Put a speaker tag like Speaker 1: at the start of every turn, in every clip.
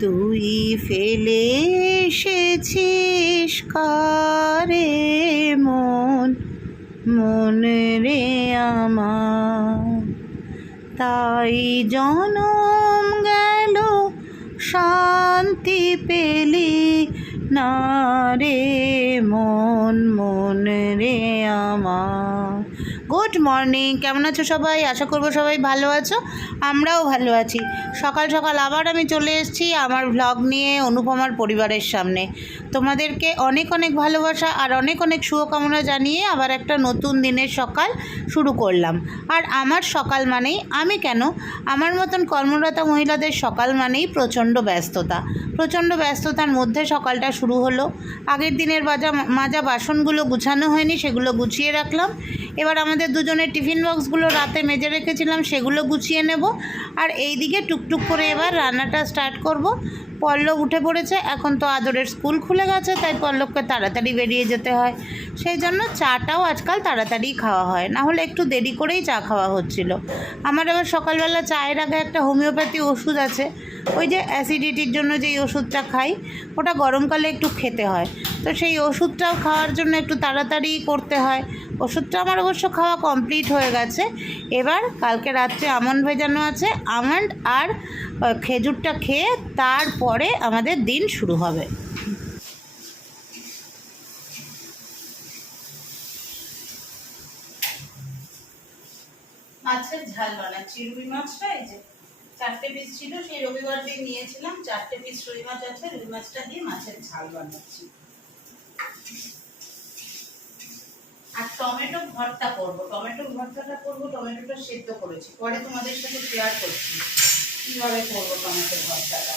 Speaker 1: তুই ফেলে এসেছিস কারে মন? মন রে আমার। তাই জনম গেল, শান্তি পেলি না রে মন? মন রে আমার। Good morning. কেমন আছো সবাই? আশা করব সবাই ভালো আছো। আমরাও ভালো আছি। সকাল সকাল আবার আমি চলে এসেছি আমার ভ্লগ নিয়ে অনুপমার পরিবারের সামনে। তোমাদেরকে অনেক অনেক ভালোবাসা আর অনেক অনেক শুভকামনা জানিয়ে আবার একটা নতুন দিনের সকাল শুরু করলাম। আর আমার সকাল মানেই আমি কেন? আমার মতন কর্মরত মহিলাদের সকাল মানেই প্রচণ্ড ব্যস্ততা। প্রচণ্ড ব্যস্ততার মধ্যে সকালটা শুরু হলো। আগের দিনের বাজা মাজা বাসনগুলো গুছানো হয়নি, সেগুলো গুছিয়ে রাখলাম। এবার আমাদের দুজনের টিফিন বক্সগুলো রাতে মেজে রেখেছিলাম, সেগুলো গুছিয়ে নেব। আর এই দিকে টুকটুক করে এবার রান্নাটা স্টার্ট করব। পল্লব উঠে পড়েছে, এখন তো আদরের স্কুল খুলে গেছে, তাই পল্লবকে তাড়াতাড়ি বেরিয়ে যেতে হয়। সেই জন্য চাটাও আজকাল তাড়াতাড়ি খাওয়া হয়, না হলে একটু দেরি করেই চা খাওয়া হচ্ছিল। আমার আবার সকালবেলা চায়ের আগে একটা হোমিওপ্যাথি ওষুধ আছে ওই যে অ্যাসিডিটির জন্য যেই ওষুধটা খাই, ওটা গরমকালে একটু খেতে হয়। তো সেই ওষুধটাও খাওয়ার জন্য একটু তাড়াতাড়ি করতে হয়। ওষুধটা আমার অবশ্য খাওয়া কমপ্লিট হয়ে গেছে। এবার কালকে রাত্রে আমন্ড ভেজানো আছে, আমন্ড আর খেজুরটা খেয়ে তারপরে আমাদের দিন শুরু হবে। মাছের ঝাল বানাচ্ছি রুই মাছটা এই যে। চারটে পিস ছিল, সেই রবিবার দিন নিয়েছিলাম। চারটে পিস রুই মাছ আছে, রুই মাছটা দিয়ে মাছের ঝাল বানাচ্ছি। আর টমেটো ভর্তা করব। টমেটো ভর্তাটা করব, টমেটোটা সেদ্ধ করেছি। পরে তোমাদের সাথে শেয়ার করছি কীভাবে করব টমেটো ভর্তাটা।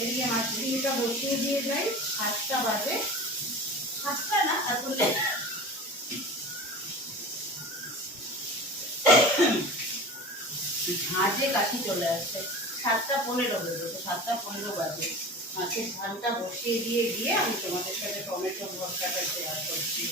Speaker 1: এদিকে মাছগুলিটা বসিয়ে দিয়ে যাই, সাতটা বাজে। সাতটা না আসলে ঝাঁঝে কাশি চলে আসছে সাতটা পনেরো বেজে তো সাতটা পনেরো বাজে। মাছের ঝালটা বসিয়ে দিয়ে গিয়ে আমি তোমাদের সাথে টমেটো ভর্তাটা শেয়ার করছি।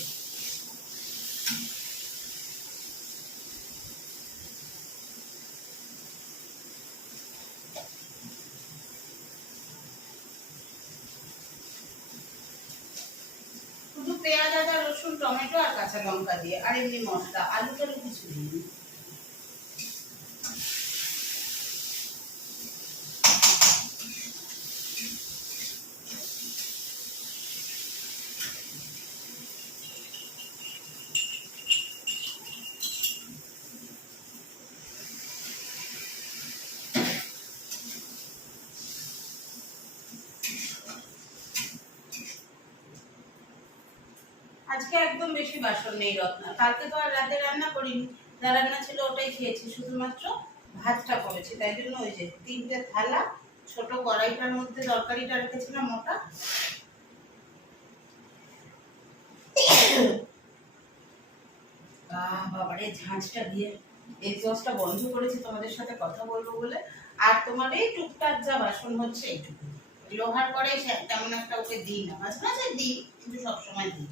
Speaker 1: শুধু পেঁয়াজ আদা রসুন, টমেটো আর কাঁচা লঙ্কা দিয়ে, আর এমনি মশলা আলু টালু কিছু দিইনি আজকে একদম বেশি বাসন নেই রত্না। কালকে তো আর রাতে রান্না করিনি, যা রান্না ছিল ওটাই খেয়েছি, শুধুমাত্র ভাতটা করেছি তাই জন্য ওই যে তিনটে থালা, ছোট কড়াইটার মধ্যে তরকারিটা রেখেছিলাম ওটা। ঝাঁঝটা দিয়ে। বন্ধ করেছি, তোমাদের সাথে কথা বলব বলে। আর তোমার এই টুকটাক যা বাসন হচ্ছে, এইটুকু। লোহার করে তেমন একটা ওকে দিই না। মাঝে মাঝে দিই, কিন্তু সবসময় দিই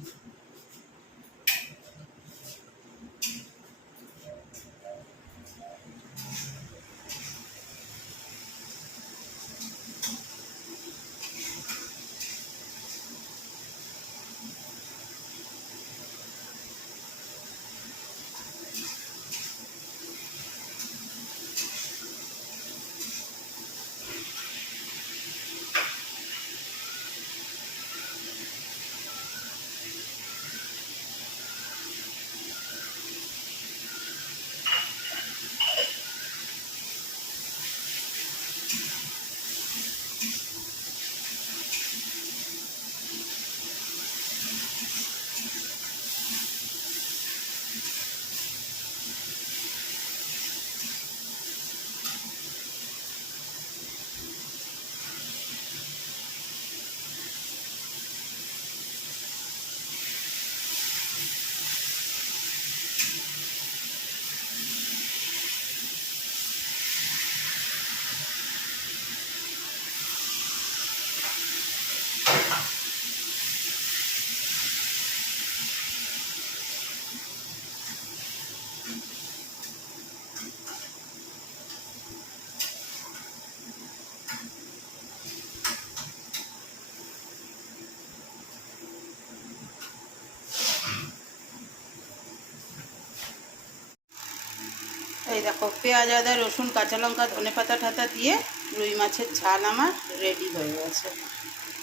Speaker 1: পেঁয়াজ আদা, রসুন, কাঁচা লঙ্কা, ধনে পাতা ঠাতা দিয়ে রুই মাছের ঝাল আমার রেডি হয়ে গেছে।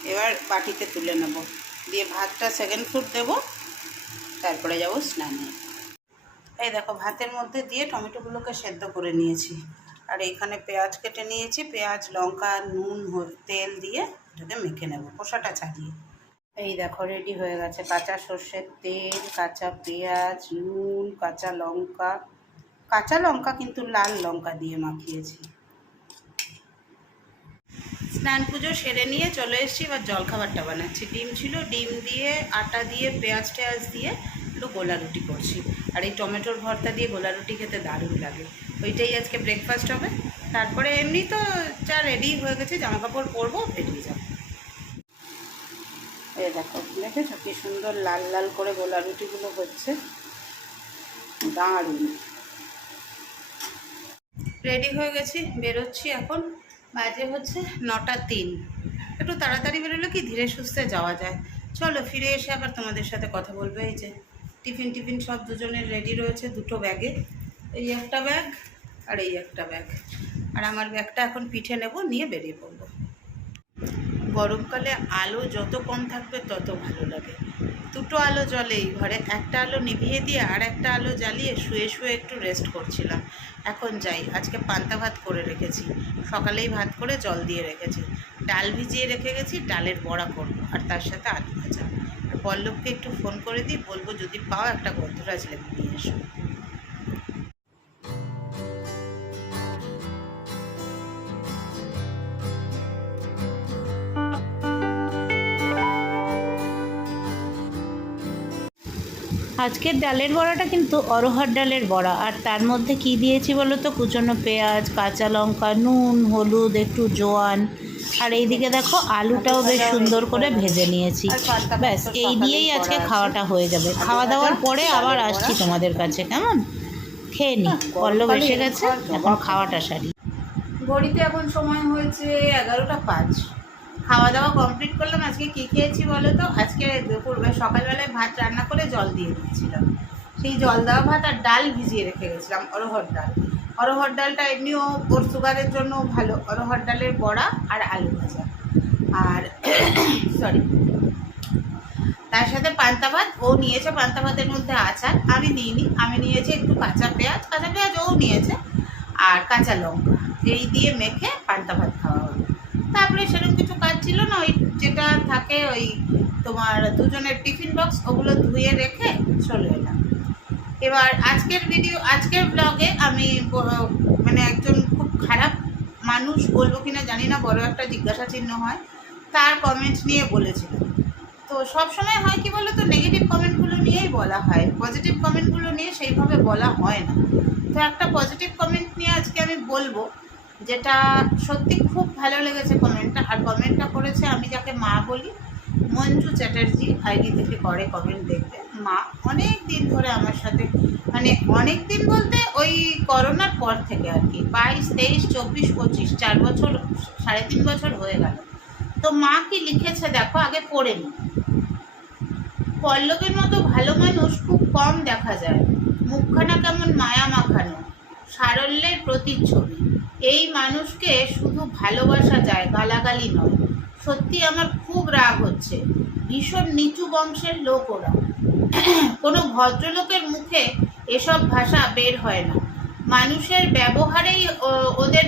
Speaker 1: এবার বাটিতে তুলে নেব। দিয়ে ভাতটা সেকেন্ড ফুট দেবো। তারপরে যাব স্নানে। এই দেখো, ভাতের মধ্যে দিয়ে টমেটোগুলোকে সেদ্ধ করে নিয়েছি। আর এখানে পেঁয়াজ কেটে নিয়েছি। পেঁয়াজ, লঙ্কা, নুন তেল দিয়ে এটাকে মেখে নেব কষাটা ছাড়িয়ে। এই দেখো রেডি হয়ে গেছে। কাঁচা সর্ষের তেল, কাঁচা পেঁয়াজ, নুন, কাঁচা লঙ্কা কাঁচা লঙ্কা কিন্তু লাল লঙ্কা দিয়ে মাখিয়েছি। স্নান পুজো সেরে নিয়ে চলে এসেছি, এবার জলখাবারটা বানাচ্ছি। ডিম ছিল, ডিম দিয়ে, আটা দিয়ে, পেঁয়াজ টেয়াজ দিয়ে একটু গোলা রুটি করছি। আর এই টমেটোর ভর্তা দিয়ে গোলা রুটি খেতে দারুণ লাগে। ওইটাই আজকে ব্রেকফাস্ট হবে। তারপরে এমনি তো যা রেডি হয়ে গেছে জামা কাপড় পরবো, বেরিয়ে যাব। এই দেখো, দেখেছ কি সুন্দর লাল লাল করে গোলা রুটিগুলো হচ্ছে? দারুণ। রেডি হয়ে গেছি, বেরোচ্ছি এখন। বাজে হচ্ছে নটা তিন। একটু তাড়াতাড়ি বেরোলে কি ধীরে সুস্থে যাওয়া যায়। চলো ফিরে এসে আবার তোমাদের সাথে কথা বলব। এই যে টিফিন টিফিন সব দুজনের রেডি রয়েছে দুটো ব্যাগে এই একটা ব্যাগ আর এই একটা ব্যাগ আর আমার ব্যাগটা এখন পিঠে নেব, নিয়ে বেরিয়ে পড়ব। গরমকালে আলো যত কম থাকবে তত ভালো লাগে। দুটো আলো জ্বলে এই ঘরে একটা আলো নিভিয়ে দিয়ে আর একটা আলো জ্বালিয়ে শুয়ে শুয়ে একটু রেস্ট করছিলাম। এখন যাই, আজকে পান্তা ভাত করে রেখেছি। সকালেই ভাত করে জল দিয়ে রেখেছি। ডাল ভিজিয়ে রেখে গেছি, ডালের বড়া করব, আর তার সাথে আলু ভাজা। আর পল্লবকে একটু ফোন করে দিই, বলব যদি পাও একটা গন্ধরাজ লেবু নিয়ে এসো। আজকের ডালের বড়াটা কিন্তু অরহর ডালের বড়া। আর তার মধ্যে কি দিয়েছি বলো তো? কুচনো পেঁয়াজ কাঁচা লঙ্কা নুন হলুদ একটু জোয়ান। আর এইদিকে দেখো আলুটাও বেশ সুন্দর করে ভেজে নিয়েছি। ব্যাস এই দিয়েই আজকে খাওয়াটা হয়ে যাবে। খাওয়া দাওয়ার পরে আবার আসছি তোমাদের কাছে কেমন? খেয়ে নি। পল্লব এসে গেছে এখন খাওয়াটা সারি। ঘড়িতে এখন সময় হয়েছে এগারোটা পাঁচ। খাওয়া দাওয়া কমপ্লিট করলাম। আজকে কী খেয়েছি বলো তো? আজকে দুপুর সকালবেলায় ভাত রান্না করে জল দিয়ে দিয়েছিলাম সেই জল দেওয়া ভাত আর ডাল ভিজিয়ে রেখে গেছিলাম অরহর ডাল। অরহর ডালটা এমনিও ওর সুগারের জন্য ভালো। অরহর ডালের বড়া আর আলু ভাজা। আর সরি তার সাথে পান্তা ভাত, ও নিয়েছে পান্তা ভাতের মধ্যে আচার। আমি নিইনি আমি নিয়েছি একটু কাঁচা পেঁয়াজ। কাঁচা পেঁয়াজ ও নিয়েছে। আর কাঁচা লঙ্কা। এই দিয়ে মেখে পান্তা ভাত খাওয়া তারপরে সেরকম কিছু কাজ ছিল না, ওই যেটা থাকে ওই তোমার দুজনের টিফিন বক্স, ওগুলো ধুয়ে রেখে চলে এলাম। এবার আজকের ভিডিও আজকের ব্লগে আমি মানে একজন খুব খারাপ মানুষ বলব কিনা জানি না, বড় একটা জিজ্ঞাসা চিহ্ন হয়, তার কমেন্ট নিয়ে বলেছিলাম তো সব সময় হয় কি বলো তো নেগেটিভ কমেন্টগুলো নিয়েই বলা হয়। পজিটিভ কমেন্টগুলো নিয়ে সেইভাবে বলা হয় না। তো একটা পজিটিভ কমেন্ট নিয়ে আজকে আমি বলব যেটা সত্যি খুব ভালো লেগেছে কমেন্টটা, আর কমেন্টটা করেছে আমি যাকে মা বলি, মঞ্জু চ্যাটার্জি, আইডি থেকে করে কমেন্ট দেখবে। মা অনেক দিন ধরে আমার সাথে মানে অনেক দিন বলতে ওই করোনার পর থেকে আর কি, বাইশ, তেইশ, চব্বিশ, পঁচিশ, চার বছর, সাড়ে তিন বছর হয়ে গেল। তো মা কি লিখেছে দেখো, আগে পড়ে নি। পল্লবের মতো ভালো মানুষ খুব কম দেখা যায়। মুখখানা কেমন মায়া মাখানো সারল্যের প্রতিচ্ছবি। এই মানুষকে শুধু ভালোবাসা যায়, গালাগালি নয়। সত্যি আমার খুব রাগ হচ্ছে। ভীষণ নিচু বংশের লোক ওরা। কোনো ভদ্রলোকের মুখে এসব ভাষা বের হয় না। মানুষের ব্যবহারেই ওদের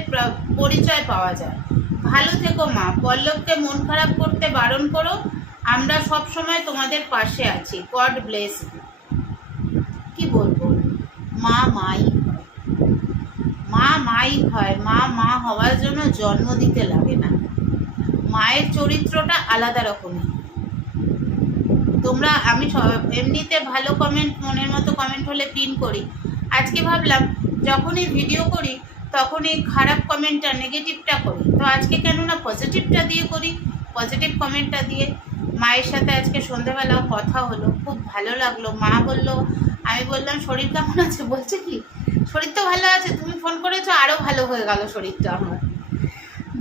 Speaker 1: পরিচয় পাওয়া যায়। ভালো থেকো মা, পল্লবকে মন খারাপ করতে বারণ করো। আমরা সব সময় তোমাদের পাশে আছি। গড ব্লেস কি বলব? মা, মাই। মা মাই হয় মা মা হওয়ার জন্য জন্ম দিতে লাগে না। মায়ের চরিত্রটা আলাদা রকমের। তোমরা, আমি এমনিতে ভালো কমেন্ট মনের মতো কমেন্ট হলে পিন করি। আজকে ভাবলাম, যখনই ভিডিও করি, তখনই খারাপ কমেন্টটা নেগেটিভটা করি। তো আজকে কেন না পজিটিভটা দিয়ে করি পজিটিভ কমেন্টটা দিয়ে। মায়ের সাথে আজকে সন্ধেবেলা কথা হলো, খুব ভালো লাগল। মা বলল, আমি বললাম, শরীর কেমন আছে? বলছে কি শরীর তো ভালো আছে, তুমি ফোন করেছ আরও ভালো হয়ে গেল শরীরটা আমার।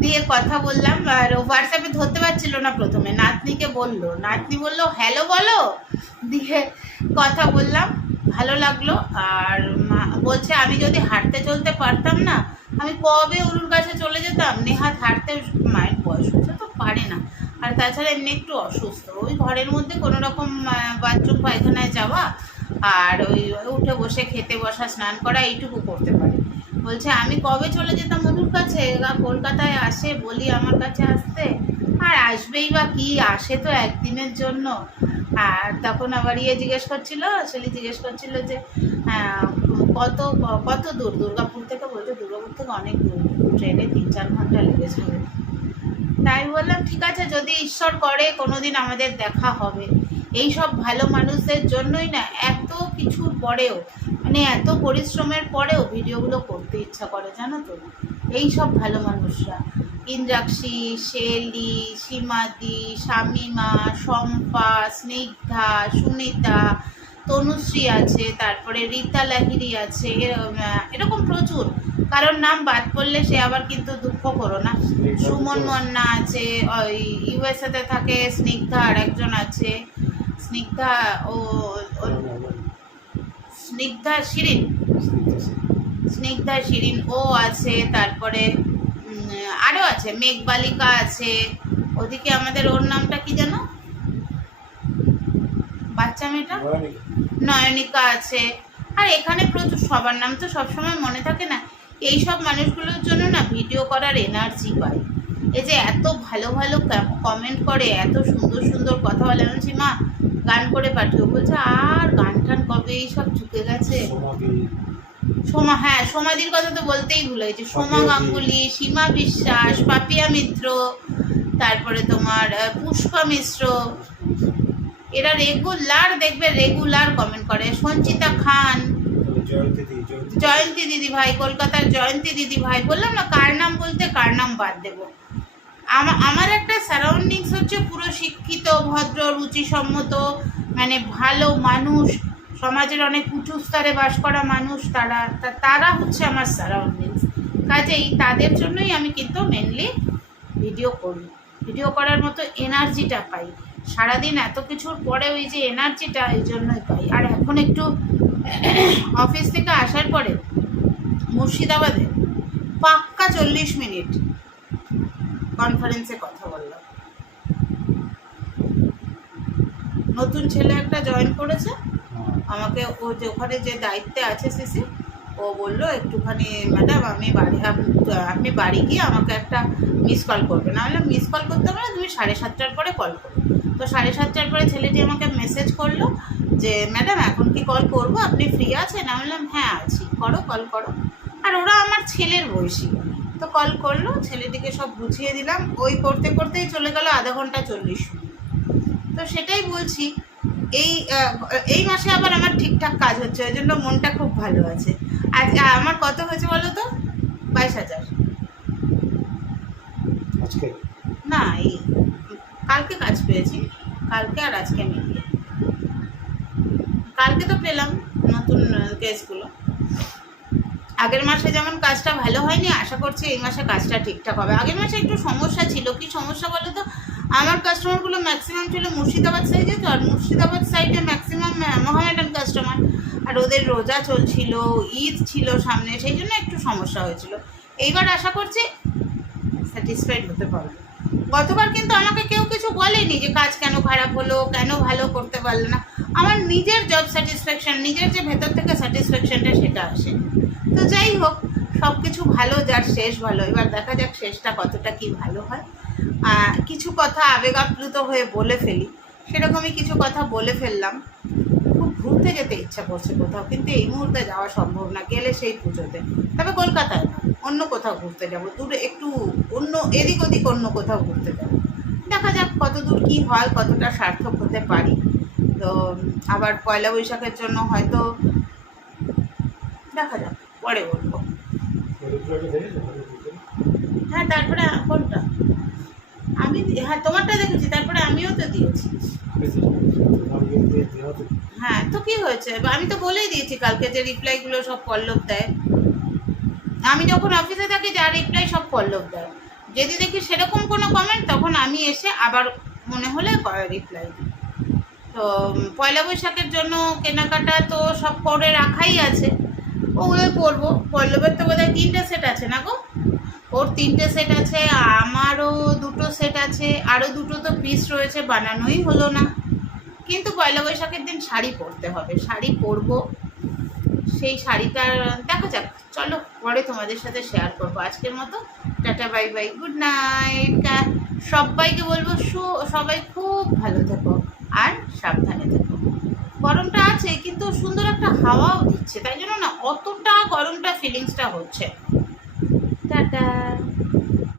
Speaker 1: দিয়ে কথা বললাম, আর হোয়াটসঅ্যাপে ধরতে পারছিল না প্রথমে, নাতনিকে বলল। নাতনি বলল হ্যালো বলো? দিয়ে কথা বললাম, ভালো লাগল। আর বলছে, আমি যদি হাঁটতে চলতে পারতাম না, আমি কবে উলুর কাছে চলে যেতাম? নেহাত হাঁটতে মায়ের বয়স হচ্ছে তো পারে না। আর তাছাড়া এমনি একটু অসুস্থ। ওই ঘরের মধ্যে কোনো রকম বাথরুম, পায়খানায় যাওয়া আর ওই উঠে বসে খেতে বসা স্নান করা এইটুকু করতে পারে। বলছে আমি কবে চলে যেতাম মধুর কাছে? কলকাতায় আসে বলি আমার কাছে আসতে। আর আসবেই বা কি? আসে তো একদিনের জন্য। আর তখন আবার ইয়ে জিজ্ঞেস করছিল ছেলে জিজ্ঞেস করছিল যে আহ, কত কত দূর? দুর্গাপুর থেকে বলছে দুর্গাপুর থেকে অনেক দূর। ট্রেনে তিন চার ঘণ্টা লেগে যাবে তাই বললাম ঠিক আছে যদি ঈশ্বর করে কোনোদিন আমাদের দেখা হবে। এই সব ভালো মানুষদের জন্যই না এত কিছুর পরেও মানে এত পরিশ্রমের পরেও ভিডিওগুলো করতে ইচ্ছা করে জানো তো? এই সব ভালো মানুষরা। ইন্দ্রাক্ষী শেলি সীমাদি শামিমা শম্পা স্নিগ্ধা সুনিতা তনুশ্রী আছে তারপরে রীতা লাহিরি আছে এরকম প্রচুর। কারণ নাম বাদ পড়লে সে আবার কিন্তু দুঃখ করো না। সুমন মন্না আছে ওই ইউএসএতে থাকে স্নিগ্ধা আর একজন আছে। স্নিগ্ধা ও স্নিগ্ধা শিরিন? স্নিগ্ধা শিরিন। ও আছে তারপরে আরও আছে মেঘবালিকা আছে ওদিকে আমাদের ওর নামটা কি জানো বাচ্চা মেয়েটা? নয়নিকা। আছে। আর এখানে প্রচুর সবার নাম তো সবসময় মনে থাকে না এই সব মানুষগুলোর জন্য না ভিডিও করার এনার্জি পাই এই যে এত ভালো ভালো কমেন্ট করে এত সুন্দর সুন্দর কথা বলে। আমি বলছি মা গান করে পাঠিও। বলছে আর গান টান কবে এইসব চুকে গেছে? সোমা হ্যাঁ সোমাদির কথা তো বলতেই ভুলে গেছি সোমা গাঙ্গুলি সীমা বিশ্বাস পাপিয়া মিত্র তারপরে তোমার পুষ্পা মিশ্র। এরা রেগুলার দেখবে রেগুলার কমেন্ট করে। সঞ্চিতা খান জয়ন্তী দিদি ভাই কলকাতার জয়ন্তী দিদি ভাই বললাম না কার নাম বলতে কার নাম বাদ দেব। আমার একটা সারাউন্ডিংস হচ্ছে পুরো শিক্ষিত, ভদ্র, রুচিসম্মত মানে ভালো মানুষ, সমাজের অনেক উঁচু স্তরে বাস করা মানুষ, তারা তারা হচ্ছে আমার সারাউন্ডিংস কাজেই তাদের জন্যই আমি কিন্তু মেনলি ভিডিও করি। ভিডিও করার মতো এনার্জিটা পাই। সারাদিন এত কিছুর পরে ওই যে এনার্জিটা এই জন্যই পাই। আর এখন একটু অফিস থেকে আসার পরে, মুর্শিদাবাদে পাক্কা চল্লিশ মিনিট। কনফারেন্সে কথা বললাম। নতুন ছেলে একটা জয়েন করেছে। আমাকে ও যে ওখানে যে দায়িত্বে আছে সিসি ও বলল একটুখানি ম্যাডাম আমি বাড়ি আপনি বাড়ি গিয়ে আমাকে একটা মিস কল করবেন। আমি বললাম মিস কল করতে না তুমি সাড়ে সাতটার পরে কল করো। তো সাড়ে সাতটার পরে ছেলেটি আমাকে মেসেজ করল যে ম্যাডাম এখন কি কল করব? আপনি ফ্রি আছেন? আমি বললাম হ্যাঁ আছি। করো কল করো। আর ওরা আমার ছেলের বয়সী। তো কল করল ছেলেটিকে সব বুঝিয়ে দিলাম। ওই করতে করতেই চলে গেল আধা ঘণ্টা চল্লিশ তো সেটাই বলছি এই এই মাসে আবার আমার ঠিকঠাক কাজ হচ্ছে ওই জন্য মনটা খুব ভালো আছে। আজ আমার কত হয়েছে বলো তো? বাইশ হাজার। না এই কালকে কাজ পেয়েছি কালকে আর আজকে মিলিয়ে কালকে তো পেলাম নতুন কেসগুলো আগের মাসে যেমন কাজটা ভালো হয়নি, আশা করছি এই মাসে কাজটা ঠিকঠাক হবে। আগের মাসে একটু সমস্যা ছিল, কি সমস্যা বলো তো? আমার কাস্টমারগুলো ম্যাক্সিমাম ছিল মুর্শিদাবাদ সাইডে তো, আর মুর্শিদাবাদ সাইডে ম্যাক্সিমাম মোহামেডান কাস্টমার আর ওদের রোজা চলছিল, ঈদ ছিল সামনে, সেই জন্য একটু সমস্যা হয়েছিল। এইবার আশা করছি স্যাটিসফাইড হতে পারবে। গতবার কিন্তু আমাকে কেউ কিছু বলেনি যে কাজ কেন খারাপ হলো, কেন ভালো করতে পারল না। আমার নিজের জব স্যাটিসফ্যাকশন নিজের যে ভেতর থেকে স্যাটিসফ্যাকশনটা সেটা আসে। তো যাই হোক সব কিছু ভালো, যার শেষ ভালো। এবার দেখা যাক শেষটা কতটা কি ভালো হয়। কিছু কথা আবেগাপ্লুত হয়ে বলে ফেলি। সেরকমই কিছু কথা বলে ফেললাম। ঘুরতে যেতে ইচ্ছা করছে কোথাও কিন্তু এই মুহূর্তে যাওয়া সম্ভব না গেলে সেই পুজোতে। তবে কলকাতায় না অন্য কোথাও ঘুরতে যাব দূরে একটু অন্য এদিক ওদিক অন্য কোথাও ঘুরতে যাব। দেখা যাক কত দূর কী হয় কতটা সার্থক হতে পারি। তো আবার পয়লা বৈশাখের জন্য হয়তো দেখা যাক পরে বলব। হ্যাঁ তারপরে কোনটা? আমি হ্যাঁ তোমারটা দেখেছি, তারপরে আমিও তো দিয়েছি। হ্যাঁ তো কি হয়েছে? আমি তো বলেই দিয়েছি কালকে যে রিপ্লাইগুলো সব পল্লব দেয়। আমি যখন অফিসে থাকি, যা রিপ্লাই সব পল্লব দেয়। যদি দেখি সেরকম কোনো কমেন্ট তখন আমি এসে আবার মনে হলে রিপ্লাই তো পয়লা বৈশাখের জন্য কেনাকাটা তো সব করে রাখাই আছে। ওগুলোই পরবো পল্লবের তো বোধহয় তিনটে সেট আছে না গো? ওর তিনটে সেট আছে, আমারও আছে আরও দুটো তো পিস রয়েছে, বানানোই হলো না। কিন্তু পয়লা বৈশাখের দিন শাড়ি পরতে হবে, শাড়ি পরবো। সেই শাড়িটার দেখা যাক, চলো, পরে তোমাদের সাথে শেয়ার করব। আজকের মতো, tata bye bye good night সবাইকে বলব সু- সবাই খুব ভালো থেকো আর সাবধানে থেকো। গরমটা আছে, কিন্তু সুন্দর একটা হাওয়াও দিচ্ছে, তাই জন্য না, অতটা গরমটা ফিলিংসটা হচ্ছে। টাটা।